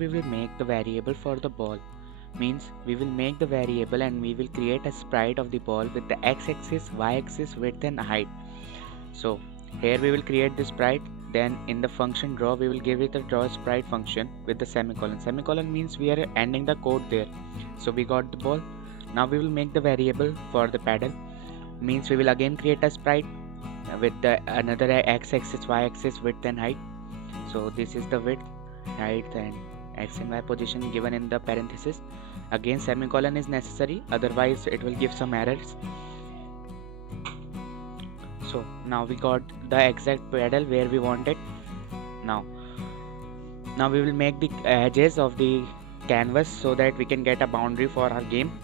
We will make the variable for the ball. Means we will make the variable and we will create a sprite of the ball with the x-axis, y-axis, width and height. So here we will create the sprite, then in the function draw we will give it a draw sprite function with the semicolon. Semicolon means we are ending the code there. So we got the ball. Now we will make the variable for the pedal. Means we will again create a sprite with the another x-axis, y-axis, width and height. So this is the width, height and x and y position given in the parenthesis. Again semicolon is necessary, otherwise it will give some errors. So now we got the exact pedal where we want it. Now we will make the edges of the canvas so that we can get a boundary for our game.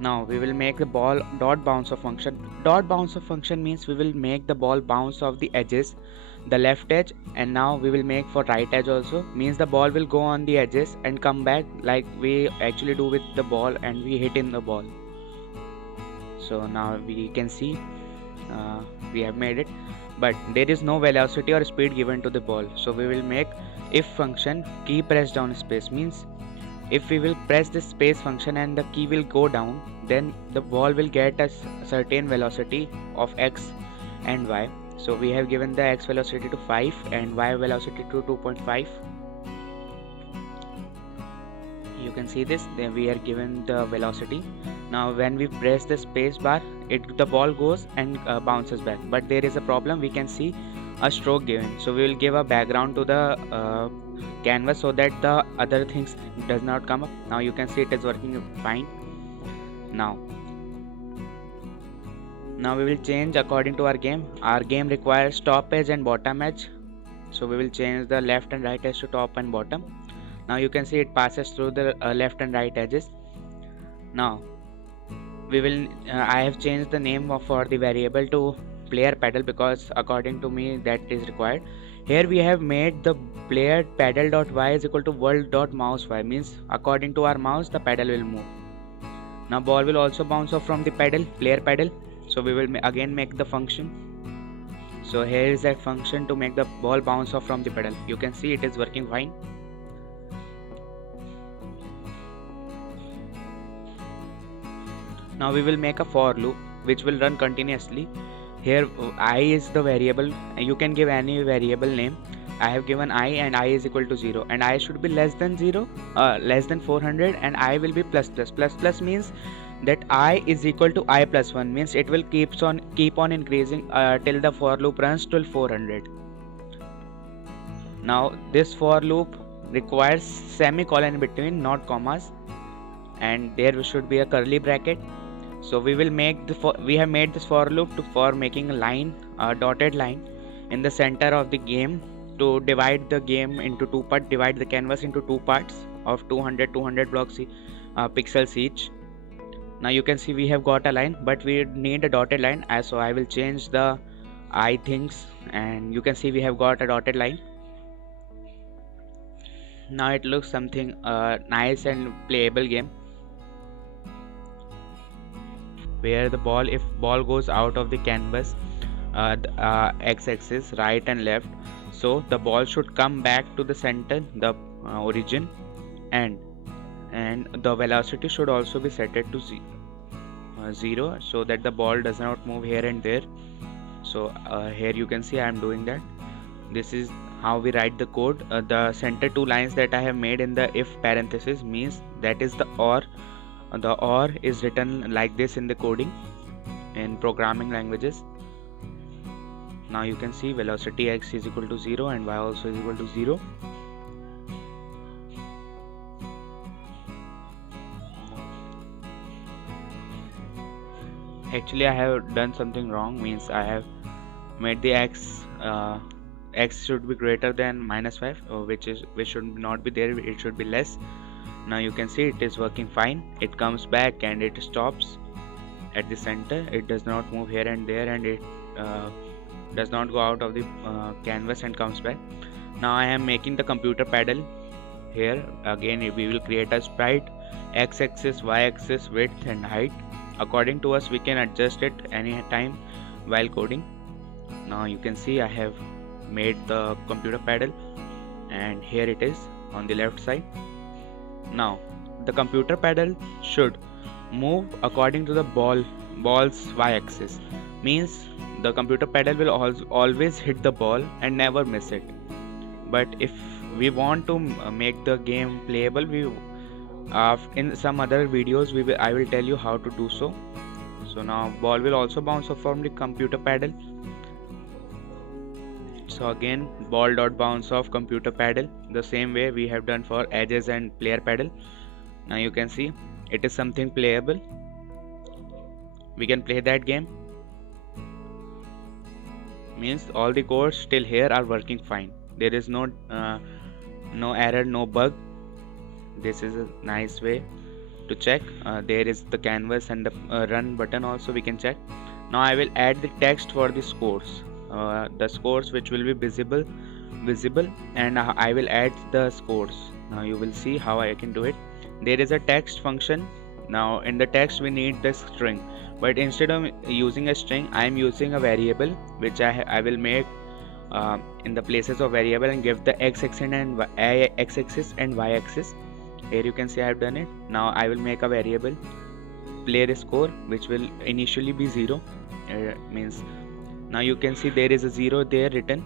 Now we will make the ball dot bouncer function. Dot bouncer function means we will make the ball bounce off the edges, the left edge, and now we will make for right edge also. Means the ball will go on the edges and come back like we actually do with the ball and we hit in the ball. So now we can see we have made it, but there is no velocity or speed given to the ball. So we will make if function key press down space. Means if we will press the space function and the key will go down, then the ball will get a certain velocity of x and y. So we have given the x velocity to 5 and y velocity to 2.5. You can see this, then we are given the velocity. Now when we press the space bar, the ball goes and bounces back, but there is a problem. We can see a stroke given, so we will give a background to the canvas so that the other things does not come up. Now you can see it is working fine. Now we will change according to our game. Our game requires top edge and bottom edge, so we will change the left and right edge to top and bottom. Now you can see it passes through the left and right edges. Now we will I have changed the name for the variable to player pedal because according to me that is required. Here we have made the player pedal dot y is equal to world dot mouse y. Means according to our mouse the pedal will move. Now ball will also bounce off from the pedal, player pedal. So we will again make the function. So here is that function to make the ball bounce off from the pedal. You can see it is working fine. Now we will make a for loop which will run continuously. Here I is the variable. You can give any variable name. I have given I and I is equal to 0 and I should be less than 0, less than 400, and I will be plus plus. Plus plus means that I is equal to I plus 1, means it will keep on increasing till the for loop runs till 400. Now this for loop requires semicolon in between, not commas, and there should be a curly bracket. So we will make we have made this for loop for making a line, a dotted line in the center of the game to divide the game into two parts, divide the canvas into two parts of 200 blocks pixels each. Now you can see we have got a line, but we need a dotted line, so I will change the I things and you can see we have got a dotted line. Now it looks something nice and playable game, where the ball, if ball goes out of the canvas, x-axis, right and left, so the ball should come back to the center, the origin, and the velocity should also be set to 0 so that the ball does not move here and there. So here you can see I am doing that. This is how we write the code. The center two lines that I have made in the if parenthesis means that is the or. The or is written like this in the coding in programming languages. Now you can see velocity x is equal to 0 and y also is equal to 0. Actually I have done something wrong, means I have made the x should be greater than -5, which should not be there, it should be less. Now you can see it is working fine. It comes back and it stops at the center. It does not move here and there, and it does not go out of the canvas and comes back. Now I am making the computer pedal. Here again we will create a sprite, x-axis, y-axis, width and height. According to us we can adjust it any time while coding. Now you can see I have made the computer pedal and here it is on the left side. Now the computer pedal should move according to the ball's y-axis, means the computer pedal will always hit the ball and never miss it. But if we want to make the game playable, we in some other videos I will tell you how to do so. So now ball will also bounce off from the computer pedal. So again, ball dot bounce off computer pedal, the same way we have done for edges and player pedal. Now you can see it is something playable. We can play that game. Means all the codes till here are working fine. There is no error, no bug. This is a nice way to check. There is the canvas and the run button also we can check. Now I will add the text for the scores. The scores which will be visible, and I will add the scores. Now you will see how I can do it. There is a text function. Now in the text we need the string, but instead of using a string, I am using a variable which I will make in the places of variable and give the x-axis and y-axis. Here you can see I have done it. Now I will make a variable player score which will initially be 0. Means now you can see there is a 0 there written.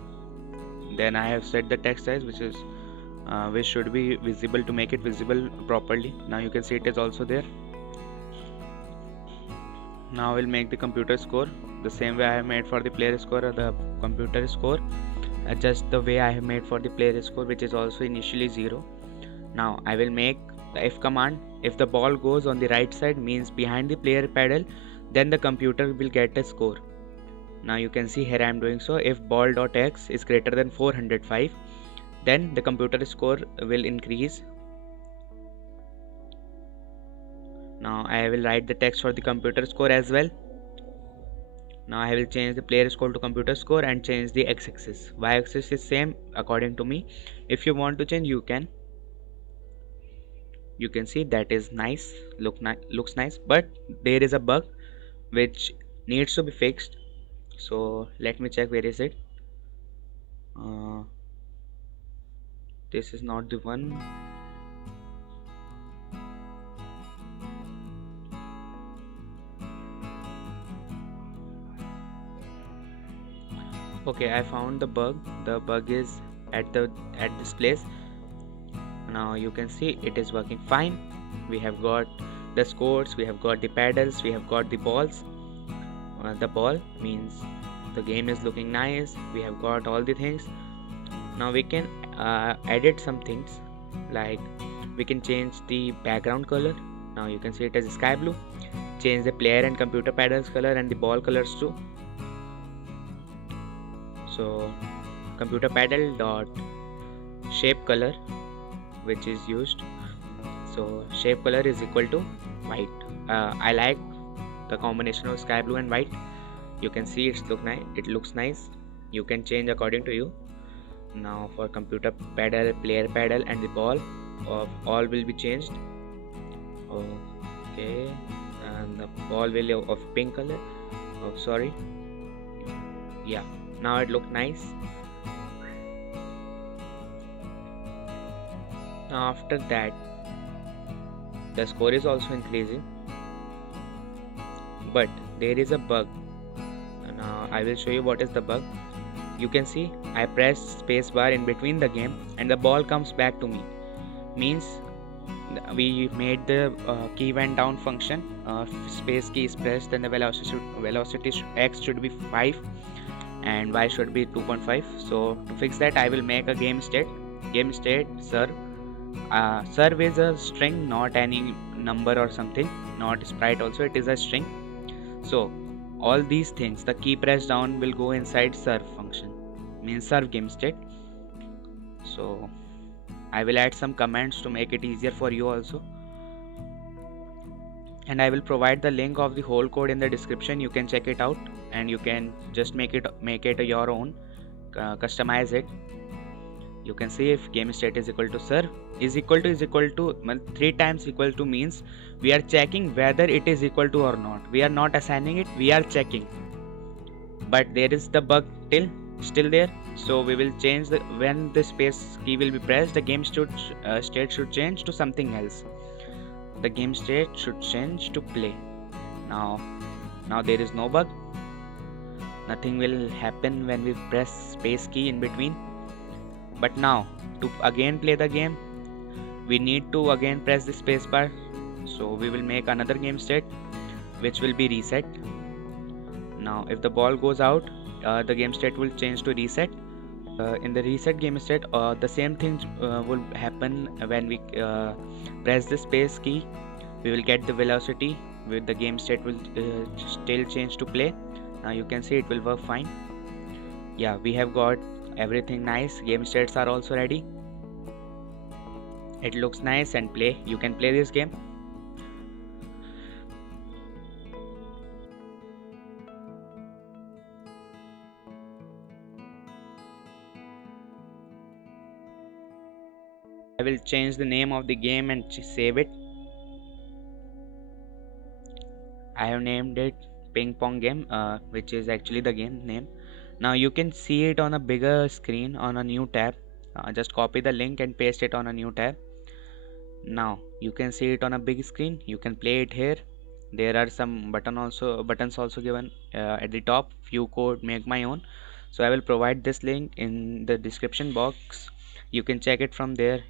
Then I have set the text size which should be visible to make it visible properly. Now you can see it is also there. Now I will make the computer score the same way I have made for the player score or the computer score, just the way I have made for the player score, which is also initially 0. Now I will make the if command. If the ball goes on the right side, means behind the player pedal, then the computer will get a score. Now you can see here I am doing so. If ball.x is greater than 405, then the computer score will increase. Now I will write the text for the computer score as well. Now I will change the player score to computer score and change the x-axis. Y-axis is same according to me. If you want to change, you can. You can see that is nice, looks nice, but there is a bug which needs to be fixed. So let me check where is it. This is not the one. Okay, I found the bug. The bug is at this place. Now you can see it is working fine. We have got the scores, we have got the pedals, we have got the balls. The ball means the game is looking nice. We have got all the things. Now we can edit some things, like we can change the background color. Now you can see it as sky blue. Change the player and computer pedals color and the ball colors too. So computer pedal dot shape color, which is used. So shape color is equal to white. I like the combination of sky blue and white. You can see it looks nice. You can change according to you. Now for computer pedal, player pedal and the ball all will be changed. Okay, and the ball will of pink color. Oh sorry, yeah, now it looks nice. Now after that, the score is also increasing, but there is a bug. Now I will show you what is the bug. You can see I press space bar in between the game and the ball comes back to me. Means we made the key went down function. Space key is pressed, then the velocity x should be 5 and y should be 2.5. So to fix that, I will make a game state serve. Serve is a string, not any number or something, not sprite also, it is a string. So all these things, the key press down will go inside serve function, means serve game state. So I will add some commands to make it easier for you also, and I will provide the link of the whole code in the description. You can check it out and you can just make it your own, customize it. You can see if game state is equal to serve is equal to 3 times equal to, means we are checking whether it is equal to or not. We are not assigning it, we are checking. But there is the bug till still there. So we will change the, when the space key will be pressed, the game state should change to something else. The game state should change to play. Now there is no bug. Nothing will happen when we press space key in between. But now to again play the game, we need to again press the space bar. So we will make another game state which will be reset. Now if the ball goes out, the game state will change to reset. In the reset game state, the same thing will happen when we press the space key. We will get the velocity with the game state will still change to play. Now you can see it will work fine. Yeah, we have got everything nice. Game states are also ready. It looks nice and play. You can play this game. I will change the name of the game and save it. I have named it Ping Pong Game, which is actually the game name. Now you can see it on a bigger screen on a new tab. Just copy the link and paste it on a new tab. Now you can see it on a big screen. You can play it here. There are some buttons also given at the top. View code, make my own. So I will provide this link in the description box. You can check it from there.